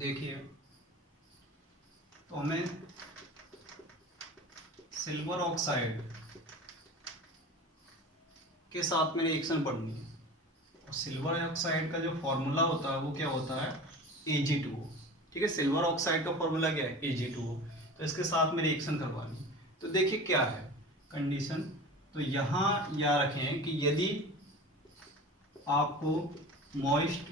देखिए, तो हमें सिल्वर ऑक्साइड के साथ में रिएक्शन पढ़नी है। और सिल्वर ऑक्साइड का जो फॉर्मूला होता है वो क्या होता है, Ag2O। ठीक है, सिल्वर ऑक्साइड का फॉर्मूला क्या है, Ag2O। तो इसके साथ में रिएक्शन करवानी। तो देखिए क्या है कंडीशन, तो यहाँ याद रखें कि यदि आपको मॉइस्ट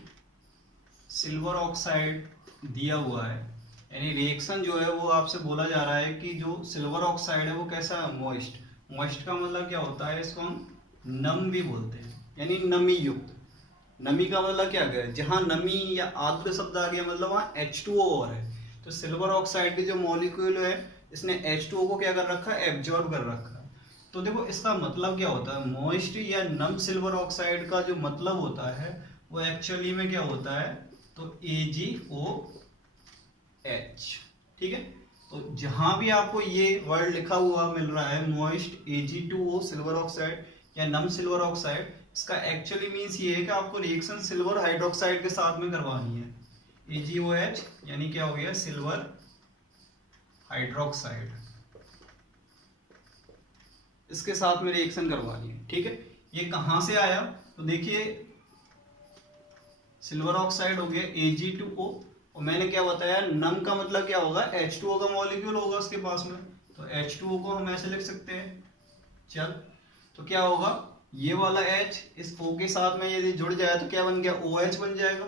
सिल्वर ऑक्साइड दिया हुआ है, यानी रिएक्शन जो है वो आपसे बोला जा रहा है कि जो सिल्वर ऑक्साइड है वो कैसा है, मॉइस्ट। मॉइस्ट का मतलब क्या होता है, इसको हम नम भी बोलते हैं, यानी नमी युक्त। नमी का मतलब क्या है, जहां नमी या आर्द्र शब्द आ गया मतलब वहां H2O और है। तो सिल्वर ऑक्साइड के जो मॉलिक्यूल है इसने H2O को क्या कर रखा है, एब्जॉर्ब कर रखा है। तो देखो इसका मतलब क्या होता है, मॉइस्ट या नम सिल्वर ऑक्साइड का जो मतलब होता है वो एक्चुअली में क्या होता है, तो AgOH। ठीक है, तो जहां भी आपको ये वर्ड लिखा हुआ मिल रहा है मॉइस्ट Ag2O सिल्वर ऑक्साइड या नम सिल्वर ऑक्साइड, इसका एक्चुअली मीन्स ये है कि आपको रिएक्शन सिल्वर हाइड्रोक्साइड के साथ में करवानी है। AgOH यानी क्या हो गया, सिल्वर हाइड्रोक्साइड, इसके साथ में रिएक्शन करवानी है। ठीक है, ये कहां से आया, तो देखिए सिल्वर ऑक्साइड हो गया Ag2O, और मैंने क्या बताया, नम का मतलब क्या होगा, H2O का मॉलिक्यूल होगा उसके पास में, तो H2O को हम ऐसे लिख सकते हैं। चल, तो क्या होगा, ये वाला H इस O के साथ में यदि जुड़ जाए तो क्या बन गया, OH बन जाएगा,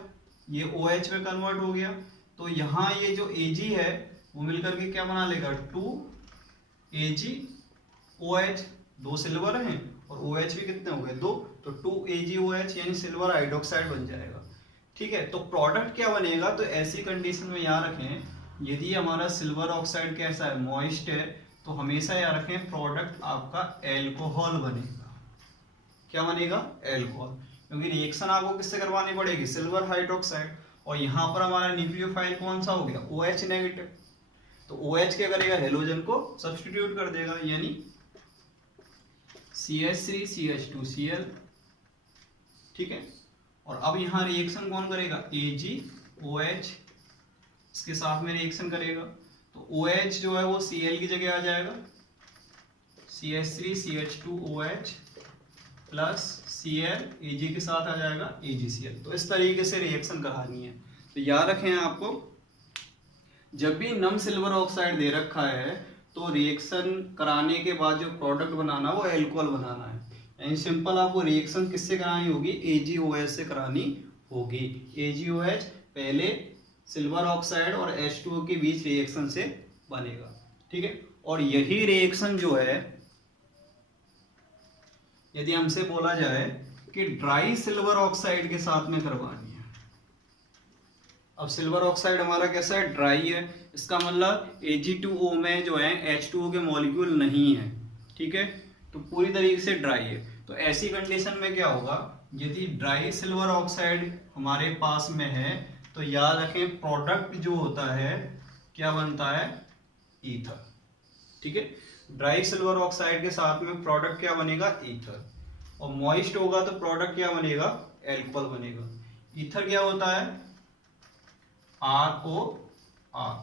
ये OH में कन्वर्ट हो गया। तो यहाँ ये जो Ag है वो मिलकर के क्या बना लेगा, 2AgOH, दो सिल्वर हैं और OH भी कितने हो गए, दो, तो 2AgOH यानी सिल्वर हाइड्रोक्साइड बन जाएगा। ठीक है, तो प्रोडक्ट क्या बनेगा, तो ऐसी कंडीशन में याद रखें, यदि हमारा सिल्वर ऑक्साइड कैसा है, मॉइस्ट है, तो हमेशा याद रखें प्रोडक्ट आपका एल्कोहल बनेगा। क्या बनेगा, एल्कोहल, क्योंकि रिएक्शन आपको किससे करवानी पड़ेगी, सिल्वर हाइड्रोक्साइड, और यहाँ पर हमारा न्यूक्लियोफाइल कौन सा हो गया, OH नेगेटिव। तो OH क्या करेगा, हेलोजन को सब्स्टिट्यूट कर देगा, यानी CH3CH2Cl। ठीक है, और अब यहाँ रिएक्शन कौन करेगा, AgOH, इसके साथ में रिएक्शन करेगा, तो OH जो है वो Cl की जगह आ जाएगा, CH3CH2OH प्लस Cl Ag के साथ आ जाएगा AgCl। तो इस तरीके से रिएक्शन करानी है। तो याद रखें आपको, जब भी नम सिल्वर ऑक्साइड दे रखा है तो रिएक्शन कराने के बाद जो प्रोडक्ट बनाना वो एल्कोहल बनाना है, यानी सिंपल आपको रिएक्शन किससे करानी होगी, AgOH से करानी होगी। AgOH पहले सिल्वर ऑक्साइड और H2O के बीच रिएक्शन से बनेगा। ठीक है, और यही रिएक्शन जो है यदि हमसे बोला जाए कि ड्राई सिल्वर ऑक्साइड के साथ में करवानी है, अब सिल्वर ऑक्साइड हमारा कैसा है, ड्राई है, इसका मतलब Ag2O में जो है H2O के मॉलिक्यूल नहीं है। ठीक है, तो पूरी तरीके से ड्राई है। तो ऐसी कंडीशन में क्या होगा, यदि ड्राई सिल्वर ऑक्साइड हमारे पास में है तो याद रखें प्रोडक्ट जो होता है क्या बनता है, ईथर। ठीक है, ड्राई सिल्वर ऑक्साइड के साथ में प्रोडक्ट क्या बनेगा, ईथर, और मॉइस्ट होगा तो प्रोडक्ट क्या बनेगा, एल्कोहल बनेगा। ईथर क्या होता है, ROR।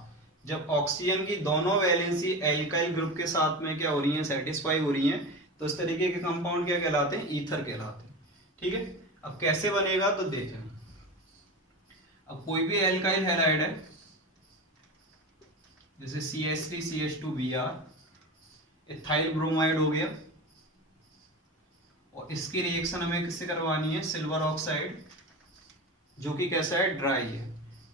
जब ऑक्सीजन की दोनों वैलेंसी एल्काइल ग्रुप के साथ में क्या हो रही है, सेटिस्फाई हो रही है, तो इस तरीके के कंपाउंड क्या कहलाते हैं, ईथर कहलाते हैं। ठीक है, अब कैसे बनेगा तो देखें, अब कोई भी एल्काइल हैलाइड है जैसे CH3CH2Br, इथाइल ब्रोमाइड हो गया, और इसकी रिएक्शन हमें किससे करवानी है, सिल्वर ऑक्साइड जो कि कैसा है, ड्राई है।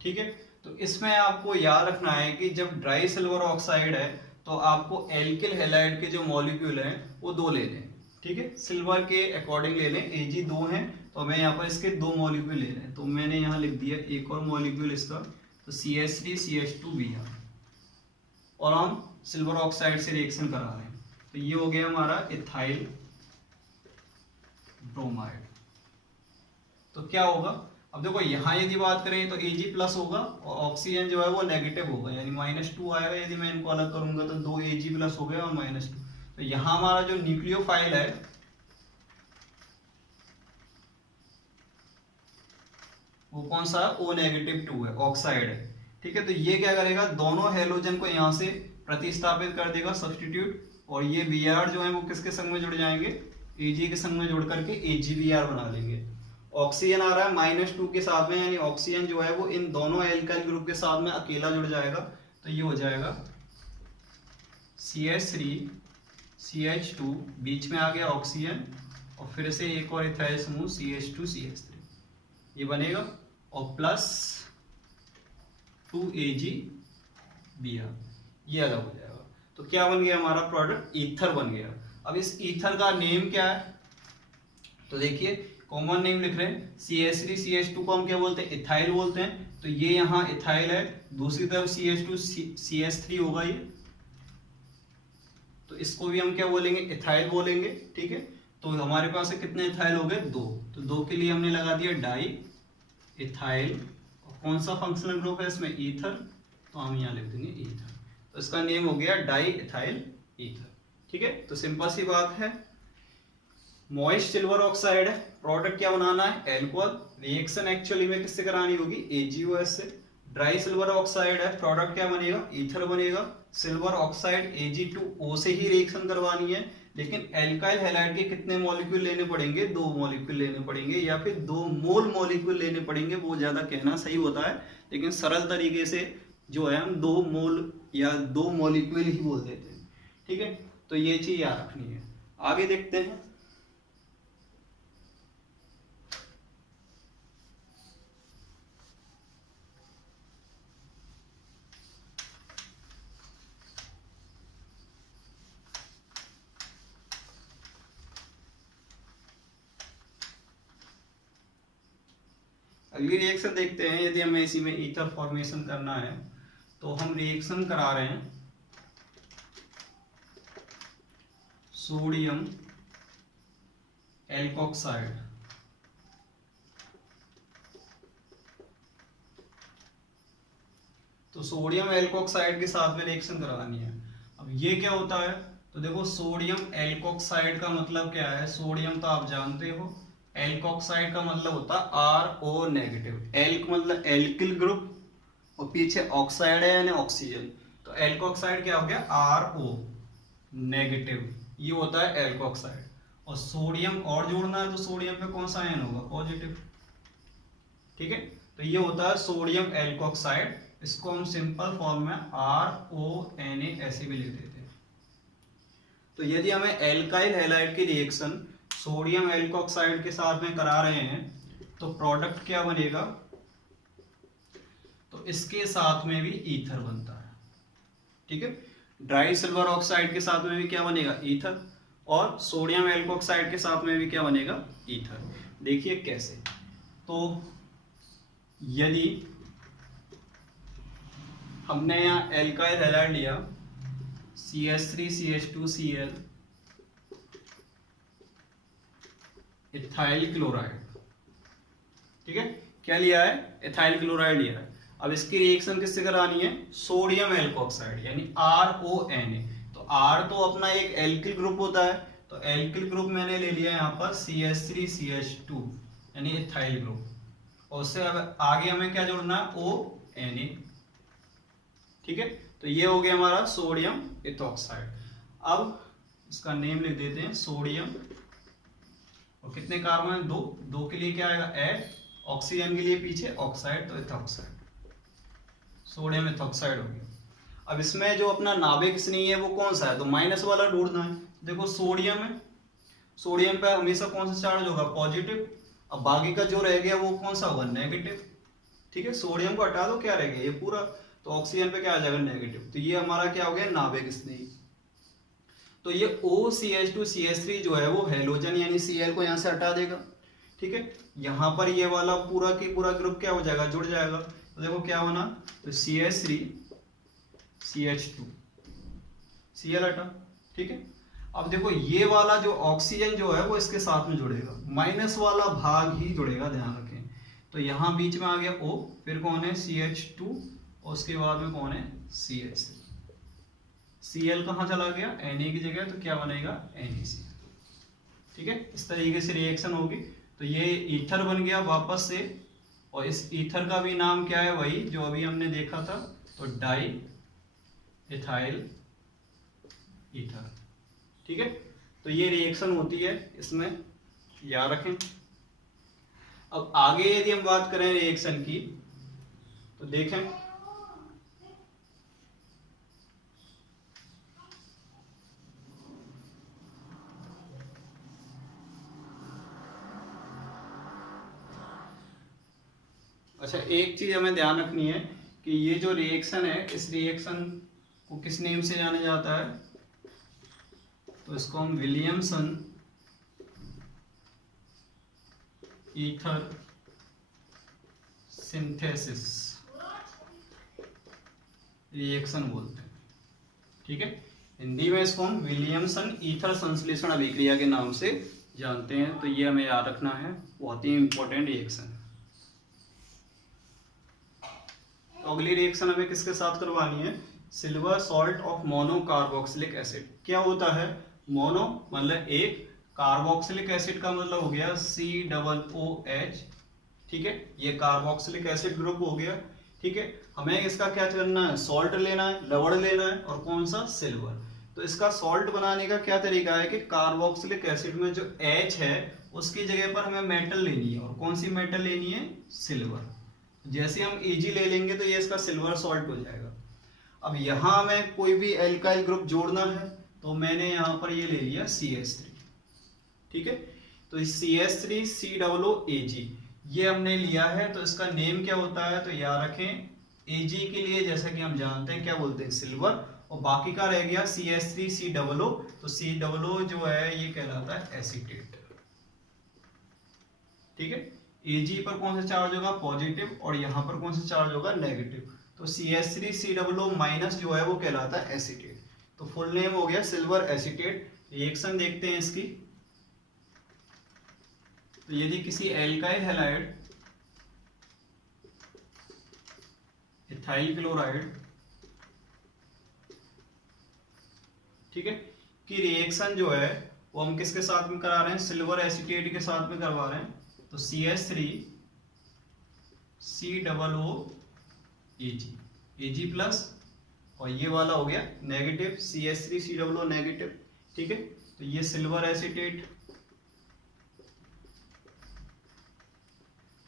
ठीक है, तो इसमें आपको याद रखना है कि जब ड्राई सिल्वर ऑक्साइड है तो आपको एल्किल हैलाइड के जो मॉलिक्यूल हैं वो दो ले लें। ठीक है, सिल्वर के अकॉर्डिंग ले लें, Ag दो हैं तो हमें यहाँ पर इसके दो मॉलिक्यूल ले लें, तो मैंने यहाँ लिख दिया एक और मॉलिक्यूल इसका, तो CH3CH2Br, और हम सिल्वर ऑक्साइड से रिएक्शन करा रहे हैं, तो ये हो गया हमारा इथाइल ब्रोमाइड। तो क्या होगा, अब देखो यहाँ यदि बात करें तो Ag प्लस होगा और ऑक्सीजन जो है वो नेगेटिव होगा, यानी -2 आएगा। यदि मैं इनको अलग करूंगा तो 2 Ag प्लस हो गया और -2। तो यहाँ हमारा जो न्यूक्लियोफाइल है वो कौन सा, O-2 है, ऑक्साइड है। ठीक है। तो ये क्या करेगा, दोनों हेलोजन को यहाँ से प्रतिस्थापित कर देगा, सब्स्टिट्यूट, और ये Br जो है वो किसके संग में जुड़ जाएंगे, Ag के संग में जुड़ करके AgBr बना लेंगे। ऑक्सीजन आ रहा है -2 के साथ में, यानी ऑक्सीजन जो है वो इन दोनों एल्काइल ग्रुप के साथ में अकेला जुड़ जाएगा, तो ये हो जाएगा CH3 CH2, बीच में आ गया ऑक्सीजन और फिर से एक और इथाइल समूह CH2 CH3, ये बनेगा, और प्लस 2AgBr, ये अलग हो जाएगा। तो क्या बन गया हमारा प्रोडक्ट, ईथर बन गया। अब इस ईथर का नेम क्या है, तो देखिए कॉमन नेम लिख रहे हैं, CH3 CH2 को हम क्या बोलते हैं, इथाइल बोलते हैं, तो ये यहाँ इथाइल है, दूसरी तरफ CH2 CH3 होगा ये, तो इसको भी हम क्या बोलेंगे, इथाइल बोलेंगे, ठीक है। तो हमारे पास कितने इथाइल हो गए, 2, तो 2 के लिए हमने लगा दिया डाई इथाइल, और कौन सा फंक्शनल ग्रुप है इसमें, ईथर, तो हम यहाँ लिख देंगे ईथर, तो इसका नेम हो गया डाई इथाइल ईथर, ठीक है। तो सिंपल सी बात है, मॉइस्ट सिल्वर ऑक्साइड है, प्रोडक्ट क्या बनाना है, एल्कोहल, रिएक्शन एक्चुअली में किससे करानी होगी, AgOH से। ड्राई सिल्वर ऑक्साइड है, प्रोडक्ट क्या बनेगा, ईथर बनेगा। सिल्वर ऑक्साइड Ag2O से ही रिएक्शन करवानी है, लेकिन एल्काइल हैलाइड के कितने मॉलिक्यूल लेने पड़ेंगे, 2 मॉलिक्यूल लेने पड़ेंगे, या फिर 2 मोल मॉलिक्यूल लेने पड़ेंगे, वो ज्यादा कहना सही होता है, लेकिन सरल तरीके से जो है हम 2 मोल या 2 मॉलिक्यूल ही बोल देते हैं, ठीक है। तो ये चीज याद रखनी है। आगे देखते हैं, अगली रिएक्शन देखते हैं। यदि हमें इसी में ईथर फॉर्मेशन करना है तो हम रिएक्शन करा रहे हैं सोडियम एल्कोक्साइड, तो सोडियम एल्कोक्साइड के साथ में रिएक्शन करानी है। अब ये क्या होता है, तो देखो सोडियम एल्कोक्साइड का मतलब क्या है, सोडियम तो आप जानते हो, एल्कोक्साइड का मतलब होता है RO नेगेटिव, एल्क मतलब एल्किल ग्रुप और पीछे ऑक्साइड है यानी ऑक्सीजन, तो एल्कोक्साइड क्या हो गया, RO नेगेटिव, ये होता है एल्कोक्साइड। और सोडियम और जोड़ना है तो सोडियम पे कौन सा आयन होगा, पॉजिटिव, ठीक है। तो ये होता है सोडियम एल्कोक्साइड, इसको हम सिंपल फॉर्म में RONA ऐसे भी लिख देते हैं। तो यदि हमें एल्काइल हैलाइड की रिएक्शन सोडियम एल्कोक्साइड के साथ में करा रहे हैं तो प्रोडक्ट क्या बनेगा, तो इसके साथ में भी ईथर बनता है, ठीक है। ड्राई सिल्वर ऑक्साइड के साथ में भी क्या बनेगा, ईथर, और सोडियम एल्कोक्साइड के साथ में भी क्या बनेगा, ईथर। देखिए कैसे, तो यदि हमने यहाँ एल्काइल हैलाइड लिया CH3 CH2 Cl ethyl chloride, ठीक है, क्या लिया है, इथाइल क्लोराइड लिया है। अब इसकी रिएक्शन किससे करानी है, सोडियम एल्कोक्साइड यानी RONA, तो R तो अपना एक एल्किल ग्रुप होता है, तो एल्किल ग्रुप मैंने ले लिया यहाँ पर CH3 CH2 यानी इथाइल ग्रुप, और उससे अब आगे हमें क्या जोड़ना है, ONA, ठीक है। तो ये हो गया हमारा सोडियम इथोक्साइड। अब इसका नेम लिख देते हैं सोडियम, और कितने कार्बन, 2, 2 के लिए क्या आएगा, ऐड, ऑक्सीजन के लिए पीछे ऑक्साइड, तो इथोक्साइड, सोडियम इथोक्साइड हो गया। अब इसमें जो अपना नाभिक स्नेही है वो कौन सा है, तो माइनस वाला ढूंढना है। देखो सोडियम है, सोडियम पे हमेशा कौन सा चार्ज होगा, पॉजिटिव, अब बाकी का जो रह गया वो कौन सा होगा, नेगेटिव, ठीक है। सोडियम को हटा दो, क्या रह गया, ये पूरा, तो ऑक्सीजन पे क्या आ जाएगा, नेगेटिव, तो ये हमारा क्या हो गया, नाभिक स्नेही। तो ये OCH2 CH3 जो है वो हेलोजन यानी Cl को यहाँ से हटा देगा, ठीक है। यहाँ पर ये वाला पूरा की पूरा ग्रुप क्या हो जाएगा, जुड़ जाएगा, तो देखो क्या बना, तो CH3 CH2 Cl हटा, ठीक है। अब देखो ये वाला जो ऑक्सीजन जो है वो इसके साथ में जुड़ेगा, माइनस वाला भाग ही जुड़ेगा, ध्यान रखें। तो यहाँ बीच में आ गया O, फिर कौन है CH2, और उसके बाद में कौन है CH3, Cl कहाँ चला गया, Na की जगह, तो क्या बनेगा, NaCl, ठीक है। इस तरीके से रिएक्शन होगी। तो ये ईथर बन गया वापस से और इस ईथर का भी नाम क्या है, वही जो अभी हमने देखा था, तो डाई इथाइल ईथर। ठीक है, तो ये रिएक्शन होती है इसमें, याद रखें। अब आगे यदि हम बात करें रिएक्शन की, तो देखें अच्छा, एक चीज हमें ध्यान रखनी है कि ये जो रिएक्शन है, इस रिएक्शन को किस नेम से जाना जाता है, तो इसको हम विलियमसन ईथर सिंथेसिस रिएक्शन बोलते हैं। ठीक है, हिंदी में इसको हम विलियमसन ईथर संश्लेषण अभिक्रिया के नाम से जानते हैं। तो ये हमें याद रखना है, बहुत ही इंपॉर्टेंट रिएक्शन है। तो अगली रिएक्शन हमें किसके साथ करवानी है, silver salt of mono carboxylic acid. क्या होता है मोनो, मतलब एक, कार्बोक्सिलिक एसिड का मतलब हो गया COOH। ठीक है, ये कार्बोक्सिलिक एसिड ग्रुप हो गया। ठीक है, हमें इसका क्या करना है, सॉल्ट लेना है, लवण लेना है, और कौन सा, सिल्वर। तो इसका सॉल्ट बनाने का क्या तरीका है कि कार्बोक्सिलिक एसिड में जो H है उसकी जगह पर हमें मेटल लेनी है, और कौन सी मेटल लेनी है, सिल्वर। जैसे हम Ag ले लेंगे तो ये इसका सिल्वर सॉल्ट हो जाएगा। अब यहाँ हमें कोई भी एल्काइल ग्रुप जोड़ना है, तो मैंने यहाँ पर ये ले लिया CH3। ठीक है, तो CH3 COOAG ये हमने लिया है, तो इसका नेम क्या होता है, तो याद रखें Ag के लिए जैसा कि हम जानते हैं क्या बोलते हैं, सिल्वर, और बाकी का रह गया CH3 COO, तो COO जो है ये कहलाता है एसीटेट। ठीक है, Ag पर कौन सा चार्ज होगा, पॉजिटिव, और यहाँ पर कौन सा चार्ज होगा, नेगेटिव। तो CH3 COO माइनस जो है वो कहलाता है एसीटेट। तो फुल नेम हो गया सिल्वर एसीटेट। रिएक्शन देखते हैं इसकी। तो यदि किसी एल्काइल हैलाइड इथाइल क्लोराइड, ठीक है, कि रिएक्शन जो है वो हम किसके साथ में करा रहे हैं, सिल्वर एसीटेट के साथ में करवा रहे हैं, तो CH3 COOAG, Ag प्लस, और ये वाला हो गया नेगेटिव, CH3 COO नेगेटिव। ठीक है, तो ये सिल्वर एसीटेट,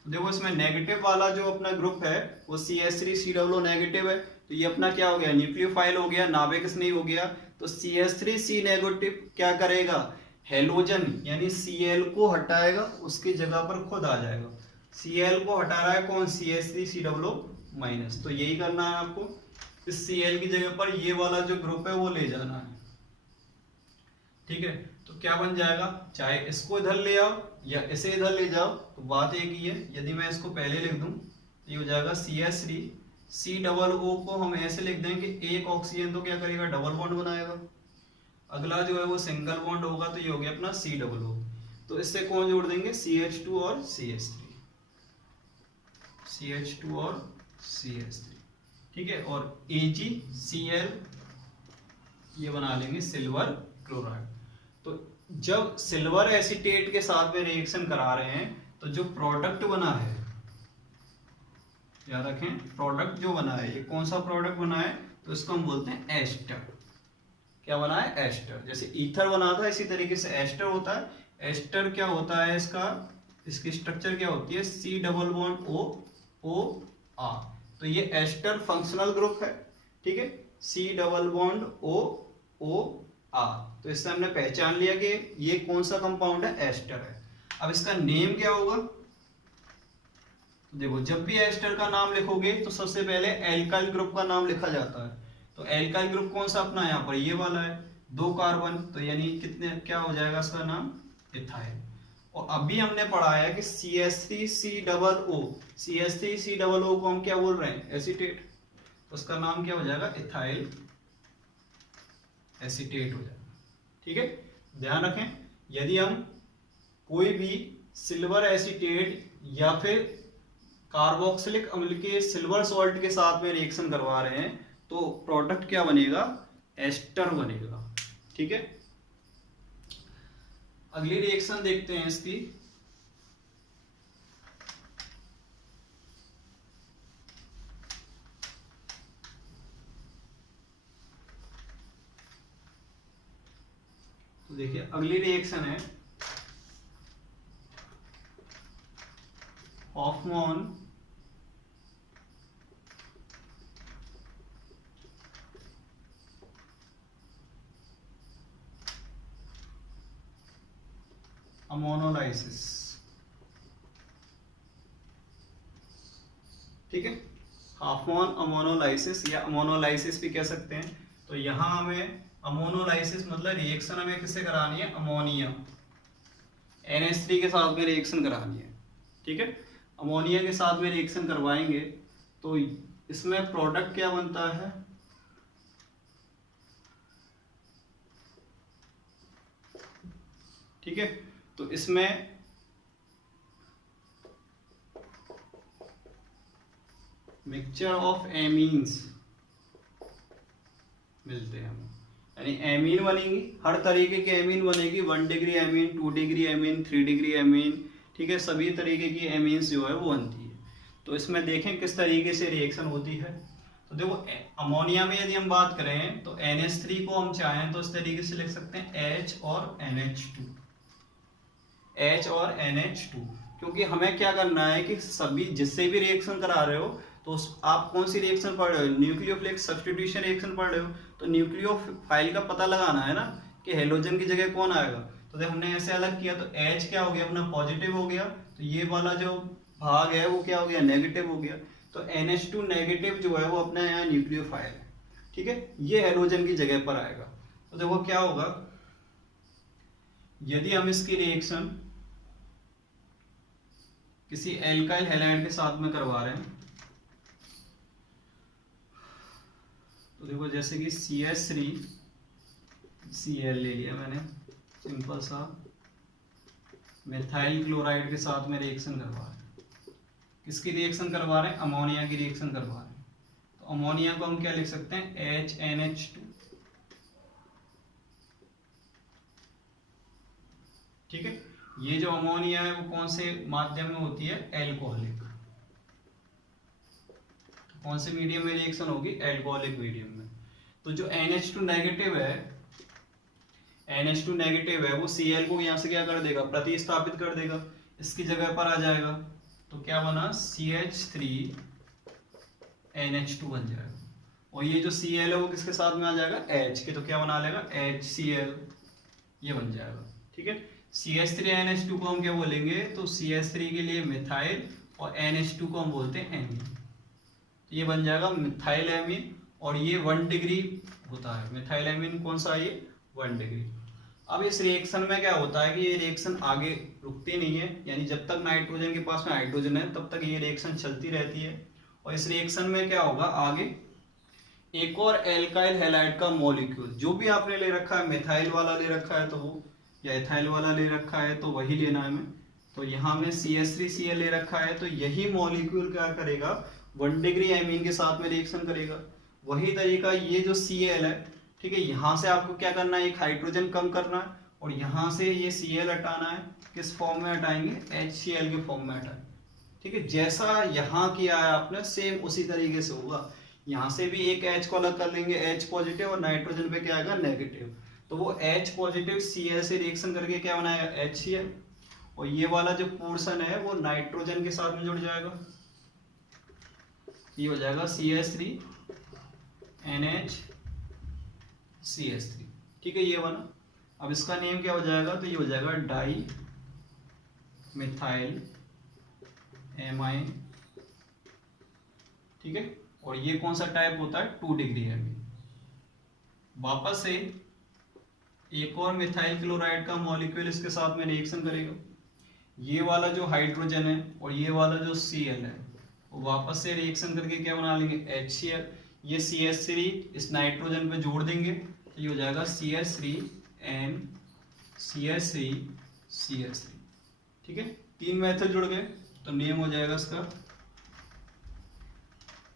देखो इसमें नेगेटिव वाला जो अपना ग्रुप है वो CH3 COO नेगेटिव है, तो ये अपना क्या हो गया, न्यूक्लियोफाइल हो गया, नाभिक स्नेही हो गया। तो CH3 C नेगेटिव क्या करेगा, हेलोजन यानी Cl को हटाएगा, उसकी जगह पर खुद आ जाएगा। Cl को हटा रहा है कौन, CH3 COO माइनस। तो यही करना है आपको, इस Cl की जगह पर ये वाला जो ग्रुप है वो ले जाना है। ठीक है, तो क्या बन जाएगा, चाहे इसको इधर ले आओ या इसे इधर ले जाओ, तो बात एक ही है। यदि मैं इसको पहले लिख दूं तो ये हो जाएगा CH3 COO को हम ऐसे लिख दें कि एक ऑक्सीजन तो क्या करेगा, डबल बॉन्ड बनाएगा, अगला जो है वो सिंगल बॉन्ड होगा, तो ये हो गया अपना COO। तो इससे कौन जोड़ देंगे, CH2 और CH3, CH2 और CH3। ठीक है, और AgCl ये बना लेंगे सिल्वर क्लोराइड। तो जब सिल्वर एसीटेट के साथ में रिएक्शन करा रहे हैं तो जो प्रोडक्ट बना है, याद रखें प्रोडक्ट जो बना है, ये कौन सा प्रोडक्ट बना है, तो इसको हम बोलते हैं एस्टर। क्या बना है, एस्टर। जैसे ईथर बना था इसी तरीके से एस्टर होता है। एस्टर क्या होता है, इसकी स्ट्रक्चर क्या होती है, C डबल बॉन्ड OOR। तो ये एस्टर फंक्शनल ग्रुप है। ठीक है, C डबल बॉन्ड OOR। तो इससे हमने पहचान लिया कि ये कौन सा कंपाउंड है, एस्टर है। अब इसका नेम क्या होगा, देखो जब भी एस्टर का नाम लिखोगे तो सबसे पहले एल्काइल ग्रुप का नाम लिखा जाता है। तो एल्काइल ग्रुप कौन सा अपना, यहाँ पर ये वाला है, 2 कार्बन, तो यानी कितने, क्या हो जाएगा इसका नाम, इथाइल। और अभी हमने पढ़ा है कि CH3 COO, CH3 COO को हम क्या बोल रहे हैं, एसीटेट। तो उसका नाम क्या हो जाएगा, इथाइल एसीटेट हो जाएगा। ठीक है, ध्यान रखें, यदि हम कोई भी सिल्वर एसीटेट या फिर कार्बोक्सिलिक अम्ल के सिल्वर सॉल्ट के साथ में रिएक्शन करवा रहे हैं तो प्रोडक्ट क्या बनेगा, एस्टर बनेगा। ठीक है, अगली रिएक्शन देखते हैं इसकी। तो देखिए अगली रिएक्शन है हॉफमैन अमोनोलाइसिस। ठीक है, हॉफमैन अमोनोलाइसिस या अमोनोलाइसिस भी कह सकते हैं। तो यहाँ हमें अमोनोलाइसिस मतलब रिएक्शन हमें किससे करानी है, अमोनिया NH3 के साथ में रिएक्शन करानी है। ठीक है, अमोनिया के साथ में रिएक्शन करवाएंगे तो इसमें प्रोडक्ट क्या बनता है, ठीक है, तो इसमें मिक्सचर ऑफ एमीन्स मिलते हैं हमें, यानी एमीन बनेगी, हर तरीके की एमीन बनेगी, 1 degree amine, 2 degree amine, 3 degree amine. ठीक है, सभी तरीके की एमीन्स जो है वो बनती है। तो इसमें देखें किस तरीके से रिएक्शन होती है। तो देखो अमोनिया में यदि हम बात करें तो NH3 को हम चाहें तो इस तरीके से लिख सकते हैं H और NH2, H और NH2, क्योंकि हमें क्या करना है कि सभी जिससे भी रिएक्शन करा रहे हो तो आप कौन सी रिएक्शन पढ़ रहे हो, न्यूक्लियोफिलिक सब्स्टिट्यूशन रिएक्शन पढ़ रहे हो, तो न्यूक्लियोफाइल का पता लगाना है ना कि हेलोजन की जगह कौन आएगा। तो देखो हमने ऐसे अलग किया तो H क्या हो गया अपना पॉजिटिव हो गया, तो ये वाला जो भाग है वो क्या हो गया, नेगेटिव हो गया। तो NH2 नेगेटिव जो है वो अपना यहाँ न्यूक्लियोफाइल है। ठीक है, ये हेलोजन की जगह पर आएगा। तो देखो क्या होगा, यदि हम इसकी रिएक्शन किसी एल्काइल हैलाइड के साथ में करवा रहे हैं तो देखो जैसे कि CH3Cl ले लिया मैंने, सिंपल सा मिथाइल क्लोराइड के साथ में रिएक्शन करवा रहे हैं। किसकी रिएक्शन करवा रहे हैं, अमोनिया की रिएक्शन करवा रहे हैं। तो अमोनिया को हम क्या लिख सकते हैं, HNH2। ठीक है, ये जो अमोनिया है वो कौन से माध्यम में होती है, एल्कोहलिक। कौन से मीडियम में रिएक्शन होगी, एल्कोहलिक मीडियम में। तो जो NH2 नेगेटिव है वो Cl को यहां से क्या कर देगा, प्रतिस्थापित कर देगा, इसकी जगह पर आ जाएगा। तो क्या बना, CH3NH2 बन जाएगा। और ये जो Cl है वो किसके साथ में आ जाएगा, H के, तो क्या बना लेगा, HCl, ये बन जाएगा। ठीक है, CH3NH2 को हम क्या बोलेंगे, तो CH3 के लिए मिथाइल और NH2 को हम बोलते हैं एमीन। ये बन जाएगा मिथाइल एमीन, और ये 1 डिग्री होता है। मिथाइल एमीन कौन सा है, ये 1 डिग्री। अब इस रिएक्शन में क्या होता है कि ये रिएक्शन आगे रुकती नहीं है, यानी जब तक नाइट्रोजन के पास में हाइड्रोजन है तब तक ये रिएक्शन चलती रहती है। और इस रिएक्शन में क्या होगा, आगे एक और एल्काइल हैलाइड का मॉलिक्यूल, जो भी आपने ले रखा है, मिथाइल वाला ले रखा है तो वो, या इथाइल वाला ले रखा है तो वही लेना है हमें। तो यहाँ में CH3Cl ले रखा है तो यही मॉलिक्यूल क्या करेगा, 1 डिग्री एमीन के साथ में रिएक्शन करेगा। वही तरीका ये जो Cl है, ठीक है, यहाँ से आपको क्या करना है, एक हाइड्रोजन कम करना है और यहाँ से ये Cl हटाना है। किस फॉर्म में हटाएंगे, HCl के फॉर्म में हटाएंगे। ठीक है, जैसा यहाँ किया है आपने सेम उसी तरीके से होगा। यहाँ से भी एक H को अलग कर लेंगे, H पॉजिटिव, और नाइट्रोजन पे क्या आएगा, नेगेटिव। तो वो H पॉजिटिव Cl से रिएक्शन करके क्या बनाएगा, HCl, और ये वाला जो पोर्शन है वो नाइट्रोजन के साथ में जुड़ जाएगा, ये हो जाएगा CH3NH3। ठीक है, ये बना। अब इसका नेम क्या हो जाएगा, तो ये हो जाएगा डाई मिथाइल एमाइन। ठीक है, और ये कौन सा टाइप होता है, 2 डिग्री एमीन। वापस से एक और मिथाइल क्लोराइड का मॉलिक्यूल इसके साथ में रिएक्शन करेगा। ये वाला जो हाइड्रोजन है और ये वाला जो Cl है वो वापस से रिएक्शन करके क्या बना लेंगे, HCl। ये CH3 इस नाइट्रोजन पे जोड़ देंगे तो ये हो जाएगा CH3N CH3। ठीक है, 3 मेथड जुड़ गए तो नेम हो जाएगा इसका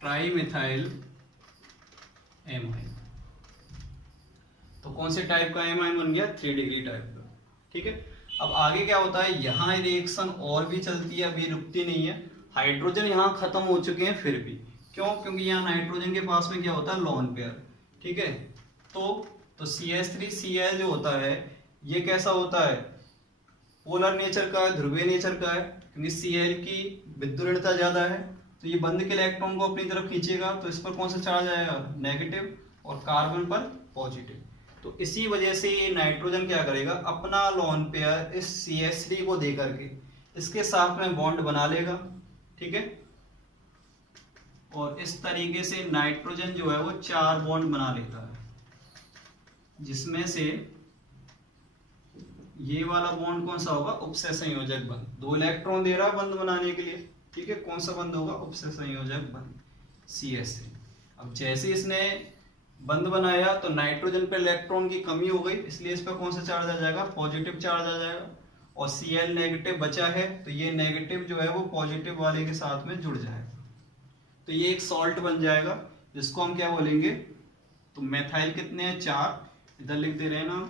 ट्राई मिथाइल एमाइन। तो कौन से टाइप का एमाइन बन गया, 3 डिग्री टाइप का। ठीक है, अब आगे क्या होता है, यहाँ रिएक्शन और भी चलती है, अभी रुकती नहीं है। हाइड्रोजन यहाँ खत्म हो चुके हैं फिर भी, क्यों, क्योंकि यहाँ नाइट्रोजन के पास में क्या होता है, लोन पेयर। ठीक है, तो CH3Cl जो होता है ये कैसा होता है, पोलर नेचर का है, ध्रुवीय नेचर का है, क्योंकि Cl की विद्युत ज्यादा है, तो ये बंद के इलेक्ट्रॉन को अपनी तरफ खींचेगा, तो इस पर कौन सा चार्ज आएगा, नेगेटिव, और कार्बन पर पॉजिटिव। तो इसी वजह से ये नाइट्रोजन क्या करेगा, अपना लोन पेयर इस CH3 को दे करके इसके साथ में बॉन्ड बना लेगा, ठीक है। और इस तरीके से नाइट्रोजन जो है वो 4 बॉन्ड बना लेता है, जिसमें से ये वाला बॉन्ड कौन सा होगा, उपसे संयोजक बंध। 2 इलेक्ट्रॉन दे रहा है बंध बनाने के लिए, ठीक है। कौन सा बंध होगा, उपसे संयोजक बंध, CH3। अब जैसे इसने बंध बनाया तो नाइट्रोजन पे इलेक्ट्रॉन की कमी हो गई, इसलिए इस पर कौन सा चार्ज आ जाएगा, पॉजिटिव चार्ज आ जाएगा। और Cl नेगेटिव बचा है, तो ये नेगेटिव जो है वो पॉजिटिव वाले के साथ में जुड़ जाएगा, तो ये एक सॉल्ट बन जाएगा, जिसको हम क्या बोलेंगे, तो मेथाइल कितने हैं, 4, इधर लिख दे रहे हैं ना,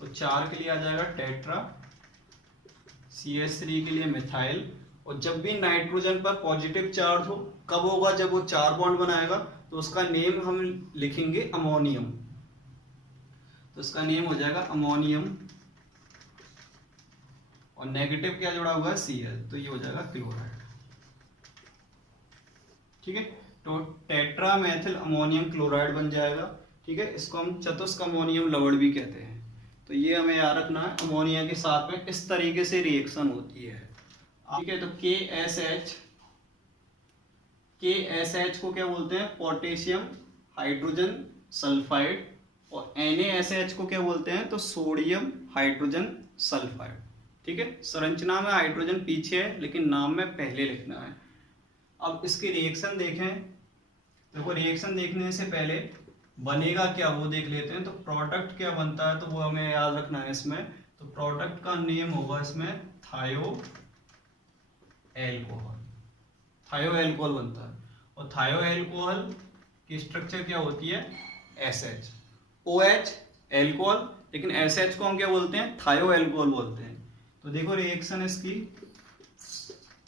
तो 4 के लिए आ जाएगा टेट्रा, CH3 के लिए मिथाइल। और जब भी नाइट्रोजन पर पॉजिटिव चार्ज हो, कब होगा, जब वो 4 बॉन्ड बनाएगा, तो उसका नेम हम लिखेंगे अमोनियम, तो उसका नेम हो जाएगा अमोनियम। और नेगेटिव क्या जुड़ा हुआ है, Cl, तो ये हो जाएगा क्लोराइड, ठीक है। तो टेट्रा मेथिल अमोनियम क्लोराइड बन जाएगा, ठीक है। इसको हम चतुष्क अमोनियम लवण भी कहते हैं। तो ये हमें याद रखना है, अमोनिया के साथ में इस तरीके से रिएक्शन होती है, ठीक है। तो KSH को क्या बोलते हैं, पोटेशियम हाइड्रोजन सल्फाइड। और NaSH को क्या बोलते हैं, तो सोडियम हाइड्रोजन सल्फाइड, ठीक है। संरचना में हाइड्रोजन पीछे है, लेकिन नाम में पहले लिखना है। अब इसके रिएक्शन देखें, देखो रिएक्शन देखने से पहले बनेगा क्या वो देख लेते हैं। तो प्रोडक्ट क्या बनता है, तो वो हमें याद रखना है इसमें। तो प्रोडक्ट का नेम होगा इसमें थायो एल्कोहल, थायो एल्कोहल बनता है। और थायो एल्कोहल की स्ट्रक्चर क्या होती है, SH, OH एल्कोहल, लेकिन SH को हम क्या बोलते हैं, थायो एल्कोहल बोलते हैं। तो देखो रिएक्शन इसकी,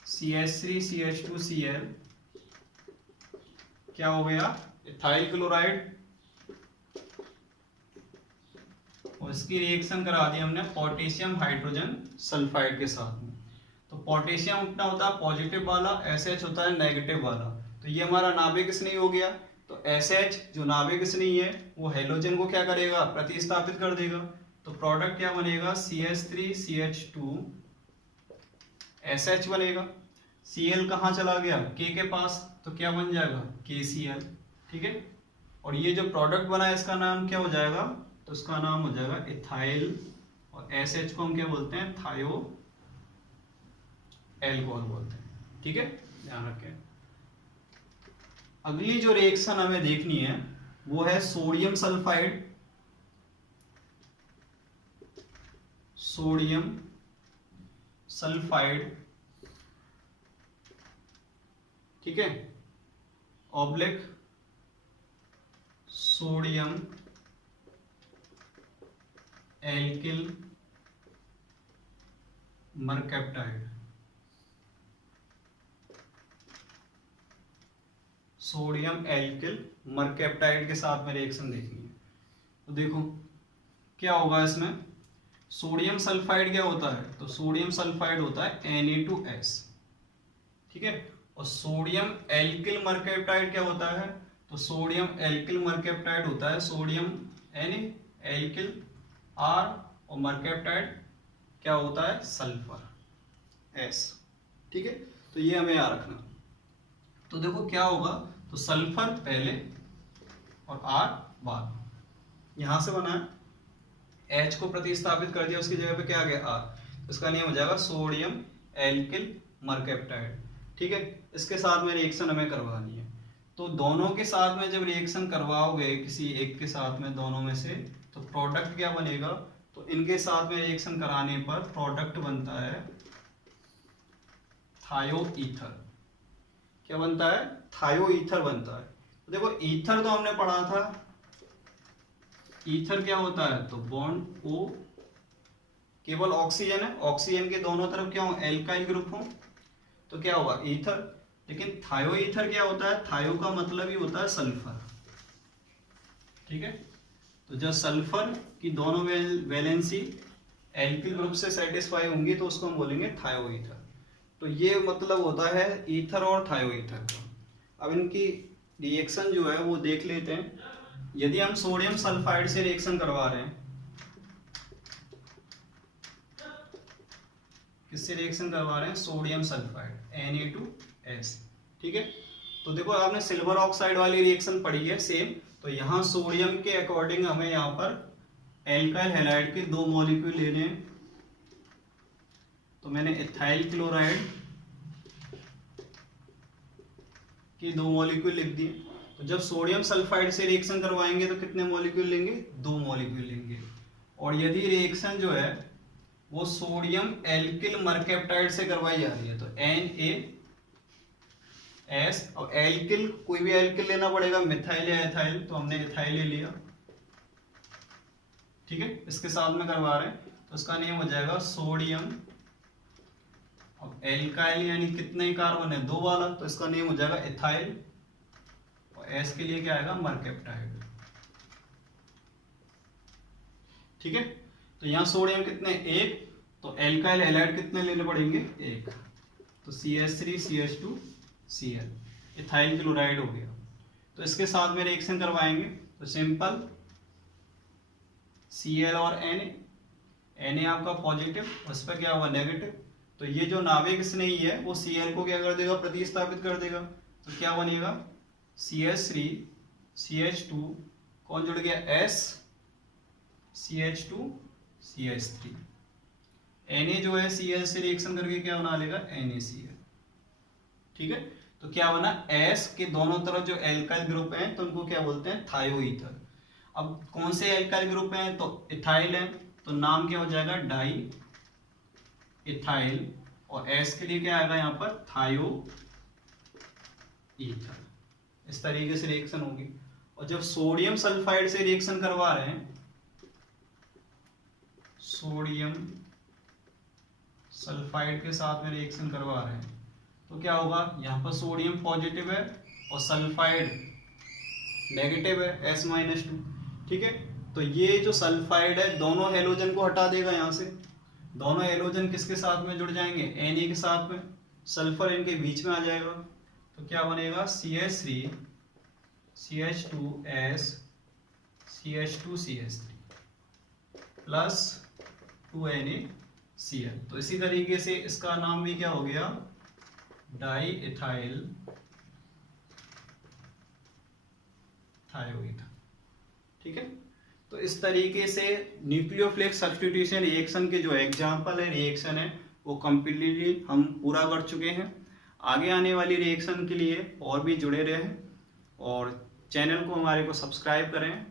CH3 CH2 Cl क्या हो गया, इथाइल क्लोराइड। और इसकी रिएक्शन करा दी हमने पोटेशियम हाइड्रोजन सल्फाइड के साथ में। तो पोटेशियम अपना होता है पॉजिटिव वाला, SH होता है नेगेटिव वाला। तो ये हमारा नाभिक स्नेही हो गया। तो SH जो नाभिक स्नेही है वो हेलोजन को क्या करेगा, प्रतिस्थापित कर देगा। तो प्रोडक्ट क्या बनेगा, CH3 CH2 SH बनेगा। Cl कहाँ चला गया, K के पास, तो क्या बन जाएगा, KCl, ठीक है। और ये जो प्रोडक्ट बना है इसका नाम क्या हो जाएगा, तो इसका नाम हो जाएगा इथाइल। और SH को हम क्या बोलते हैं, थायो एल्कोहल बोलते हैं, ठीक है, ध्यान रखें। अगली जो रिएक्शन हमें देखनी है वो है सोडियम सल्फाइड, सोडियम सल्फाइड, ठीक है, oblique sodium alkyl mercaptide, sodium alkyl mercaptide के साथ में रिएक्शन देखनी है। तो देखो क्या होगा इसमें, सोडियम सल्फाइड क्या होता है, तो सोडियम सल्फाइड होता है Na2S, ठीक है। और सोडियम एल्किल मरकैप्टाइड क्या होता है, तो सोडियम एल्किल मरकैप्टाइड होता है सोडियम Na, एल्किल R, और मरकैप्टाइड क्या होता है, सल्फर S, ठीक है। तो ये हमें याद रखना। तो देखो क्या होगा, तो सल्फर पहले और R बाद, यहां से बना है, H को प्रतिस्थापित कर दिया, उसकी जगह पे क्या आ गया R, इसका नेम हो जाएगा सोडियम एल्किल मरकैप्टाइड, ठीक है। इसके साथ में रिएक्शन हमें करवानी है। तो दोनों के साथ में जब रिएक्शन करवाओगे किसी एक के साथ में, दोनों में से, तो प्रोडक्ट क्या बनेगा, तो इनके साथ में रिएक्शन कराने पर प्रोडक्ट बनता है थायो ईथर। क्या बनता है, थायो ईथर बनता है। तो देखो ईथर तो हमने पढ़ा था, ईथर क्या होता है, तो बॉन्ड O, केवल ऑक्सीजन है, ऑक्सीजन के दोनों तरफ क्या हो, एल्काइल ग्रुप हो, तो क्या होगा ईथर। लेकिन थायो ईथर क्या होता है, थायो का मतलब ही होता है सल्फर, ठीक है। तो जब सल्फर की दोनों वैलेंसी एल्किल ग्रुप से सेटिस्फाई होंगी तो उसको हम बोलेंगे थायोईथर। तो ये मतलब होता है ईथर और थायोईथर का। अब इनकी रिएक्शन जो है वो देख लेते हैं। यदि हम सोडियम सल्फाइड से रिएक्शन करवा रहे हैं, किससे रिएक्शन करवा रहे हैं? सोडियम सल्फाइड Na2S, ठीक है। तो देखो आपने सिल्वर ऑक्साइड वाली रिएक्शन पढ़ी है सेम, तो यहाँ सोडियम के अकॉर्डिंग हमें यहाँ पर एल्काइल हैलाइड के 2 मॉलिक्यूल लेने हैं। तो मैंने इथाइल क्लोराइड के 2 मॉलिक्यूल लिख दिए। तो जब सोडियम सल्फाइड से रिएक्शन करवाएंगे तो कितने मॉलिक्यूल लेंगे? 2 मॉलिक्यूल लेंगे। और यदि रिएक्शन जो है वो सोडियम एल्किल मर्केप्टाइड से करवाई जा रही है तो NaS, और एल्किल कोई भी एल्किल लेना पड़ेगा, मिथाइल या एथाइल, तो हमने एथाइल ले लिया, ठीक है। इसके साथ में करवा रहे हैं तो उसका नेम हो जाएगा सोडियम, अब एल्काइल यानी कितने कार्बन है? 2 वाला, तो इसका नेम हो जाएगा एथाइल, और एस के लिए क्या आएगा? मर्केप्टाइड, ठीक है। तो यहाँ सोडियम कितने? 1, तो एल्काइल हैलाइड कितने लेने पड़ेंगे? 1, तो CH3 CH2 Cl, ethyl chloride हो गया। तो इसके साथ में रिएक्शन करवाएंगे तो सिंपल Cl और Na आपका पॉजिटिव, उस पर क्या हुआ? नेगेटिव। तो ये जो नाभिक स्नेही है वो Cl को क्या कर देगा? प्रतिस्थापित कर देगा। तो क्या बनेगा? CH3 CH2, कौन जुड़ गया? S, CH2 CH3, Na जो है Cl से रिएक्शन करके क्या बना लेगा? NaCl, ठीक है। तो क्या बना? S के दोनों तरफ जो एल्काइल ग्रुप हैं तो उनको क्या बोलते हैं? थायोईथर। अब कौन से एल्काइल ग्रुप हैं? तो इथाइल है, तो नाम क्या हो जाएगा? डाई इथाइल, और S के लिए क्या आएगा यहाँ पर? थायोईथर। इस तरीके से रिएक्शन होगी। और जब सोडियम सल्फाइड से रिएक्शन करवा रहे हैं, सोडियम सल्फाइड के साथ में रिएक्शन करवा रहे हैं तो क्या होगा? यहाँ पर सोडियम पॉजिटिव है और सल्फाइड नेगेटिव है, S-2, ठीक है। तो ये जो सल्फाइड है दोनों हेलोजन को हटा देगा यहाँ से। दोनों हेलोजन किसके साथ में जुड़ जाएंगे? Na के साथ में, सल्फर इनके बीच में आ जाएगा। तो क्या बनेगा? CH3 CH2S CH2 CH3 plus 2NaCl। तो इसी तरीके से इसका नाम भी क्या हो गया? डाई इथाइल थायोईथर, ठीक है। तो इस तरीके से न्यूक्लियोफिलिक सब्स्टिट्यूशन रिएक्शन के जो एग्जाम्पल है, रिएक्शन है, वो कंप्लीटली हम पूरा कर चुके हैं। आगे आने वाली रिएक्शन के लिए और भी जुड़े रहें और चैनल को हमारे को सब्सक्राइब करें।